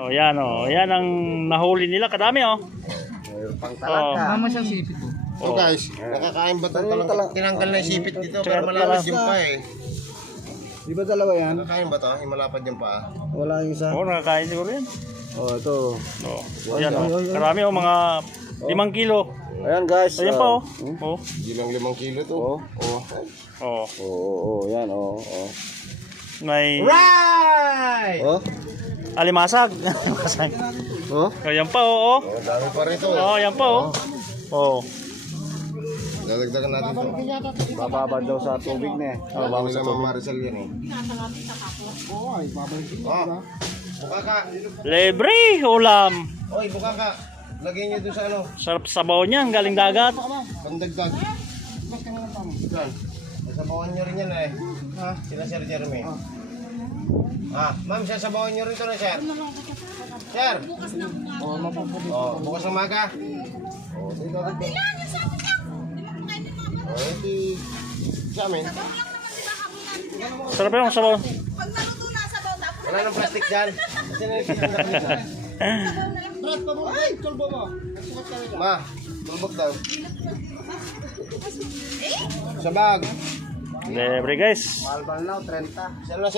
Oh, yan oh. Yan ang nahuli nila. Kadami oh. Mayroon pang talangka. Mama siyang sipit po. So guys, nakakain ba itong talangka? Tinanggal na yung sipit dito para malalas yung pa eh. Di ba dalawa yan? Nakakain ba ito? Yung malapad yung paa? Wala yung isa. Oh, nakakain siguro yan. Oh, ito. Oh. Yan oh. Karami oh, mga 5 kilo. Ayan guys. Ayan pa oh. Oh. Hindi lang 5 kilo to. Oh. Oh. Oh. Oo, yan, oo. May Right! Oh? alimasag. Alimasag. Oh? Ayan pa oh. Ang dami pa rito. Oh, ayan pa oh. Oh. Dadagdagan natin ito. Bababa daw sa tubig na eh. Oh, bago sa Mama Maricel yan eh. Oh, buka ka. Libre ulam. Oy, buka ka. Lagyan nyo doon sa ano. Sarap sabaw niya, ang galing dagat. Pandagdag. Yan. Sasabawan nyo rin yan eh. Ha? Sila Sir Jeremy. Ah, ma'am, sasabawan nyo rin ito na, Sir. Sir. Oh, bukas ng maga. Oh, dito. Oh, ito sa amin. Sarap yung sabaw. Wala nang plastic dyan. Ma, tulbog daw. Sa bag. Libre guys. Malbal na, 30. Sino na